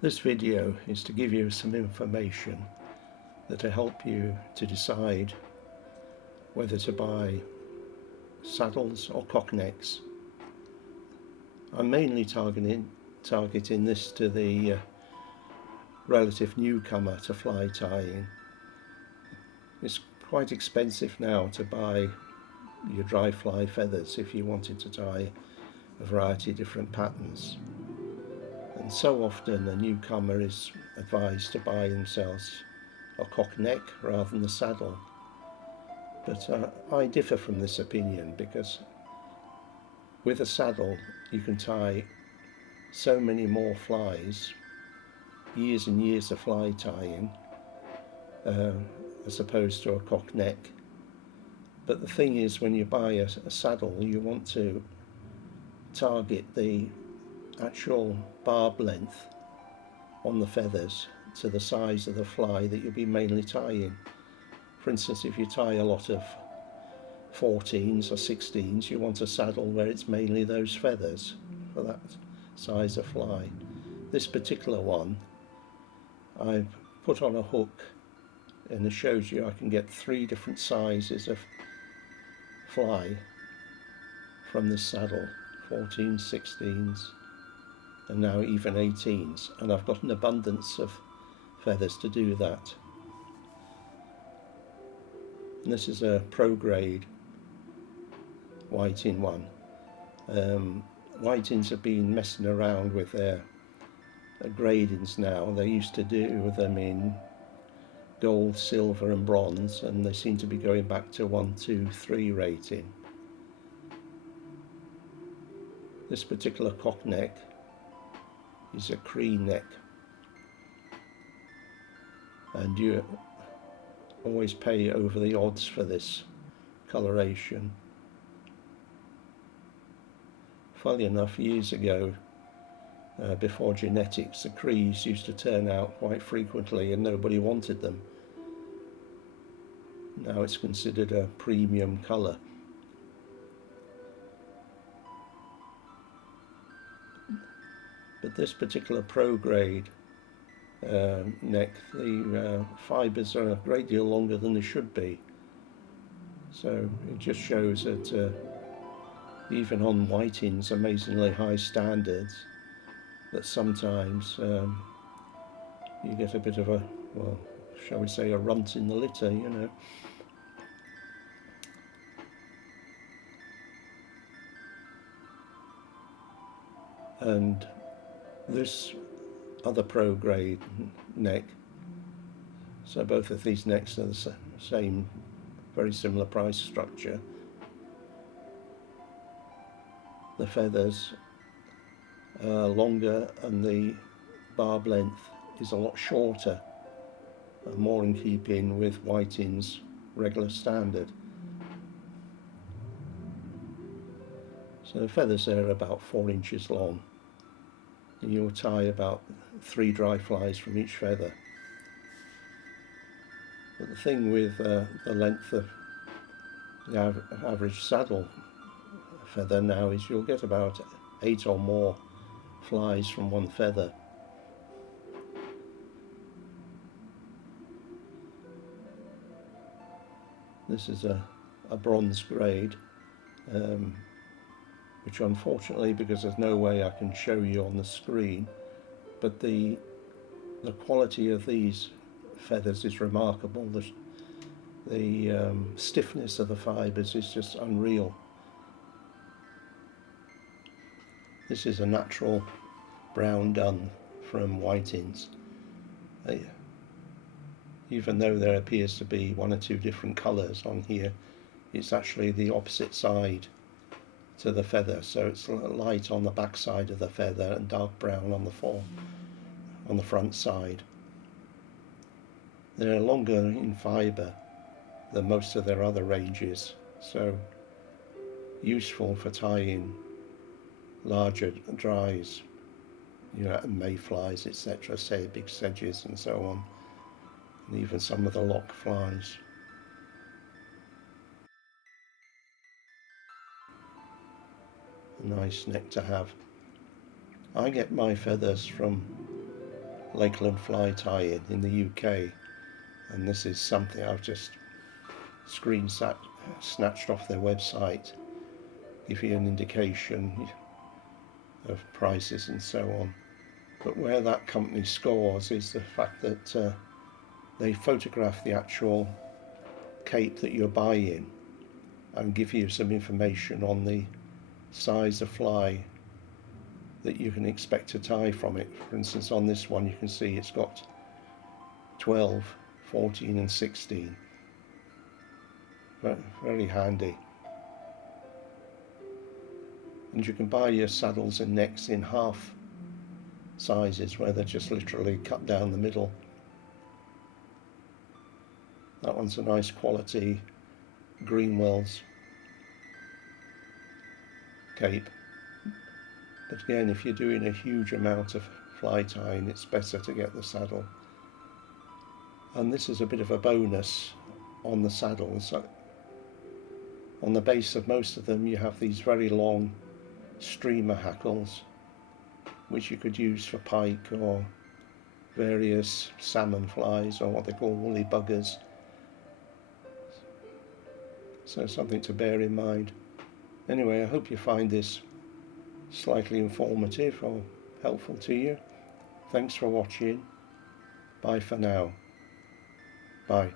This video is to give you some information that will help you to decide whether to buy saddles or cocknecks. I'm mainly targeting this to the relative newcomer to fly tying. It's quite expensive now to buy your dry fly feathers if you wanted to tie a variety of different patterns. And so often a newcomer is advised to buy themselves a cockneck rather than a saddle. But I differ from this opinion, because with a saddle you can tie so many more flies, years and years of fly tying, as opposed to a cockneck. But the thing is, when you buy a saddle, you want to target the actual barb length on the feathers to the size of the fly that you'll be mainly tying. For instance, if you tie a lot of 14s or 16s, you want a saddle where it's mainly those feathers for that size of fly. This particular one I've put on a hook, and it shows you I can get 3 different sizes of fly from this saddle: 14s, 16s, and now even 18s, and I've got an abundance of feathers to do that. And this is a pro grade whiting one. Whitings have been messing around with their gradings now. They used to do them in gold, silver and bronze, and they seem to be going back to 1, 2, 3 rating. This particular cockneck is a cree neck, and you always pay over the odds for this coloration. Funnily enough, years ago, before genetics, the crees used to turn out quite frequently and nobody wanted them. Now it's considered a premium colour. But this particular pro grade neck, the fibres are a great deal longer than they should be. So it just shows that even on whitings, amazingly high standards, that sometimes you get a bit of a, well, shall we say, a runt in the litter, you know. And this other pro grade neck, so both of these necks are the same, very similar price structure. The feathers are longer and the barb length is a lot shorter, more in keeping with whiting's regular standard. So the feathers there are about 4 inches long, and you'll tie about 3 dry flies from each feather. But the thing with the length of the average saddle feather now is you'll get about 8 or more flies from one feather. This is a bronze grade, which unfortunately, because there's no way I can show you on the screen, but the quality of these feathers is remarkable. The stiffness of the fibres is just unreal. This is a natural brown dun from whitings. Even though there appears to be 1 or 2 different colours on here, it's actually the opposite side to the feather, so it's light on the back side of the feather and dark brown on the front side. They're longer in fibre than most of their other ranges, so useful for tying larger dries, you know, mayflies, etc., say big sedges and so on, and even some of the lock flies. A nice neck to have. I get my feathers from Lakeland fly tie-in in the UK, and this is something I've just snatched off their website, give you an indication of prices and so on. But where that company scores is the fact that they photograph the actual cape that you're buying and give you some information on the size of fly that you can expect to tie from it. For instance, on this one you can see it's got 12, 14 and 16. Very handy. And you can buy your saddles and necks in half sizes where they're just literally cut down the middle. That one's a nice quality Greenwell's cape. But again, if you're doing a huge amount of fly tying, it's better to get the saddle. And this is a bit of a bonus on the saddles. On the base of most of them you have these very long streamer hackles, which you could use for pike or various salmon flies, or what they call woolly buggers. So something to bear in mind. Anyway, I hope you find this slightly informative or helpful to you. Thanks for watching. Bye for now. Bye.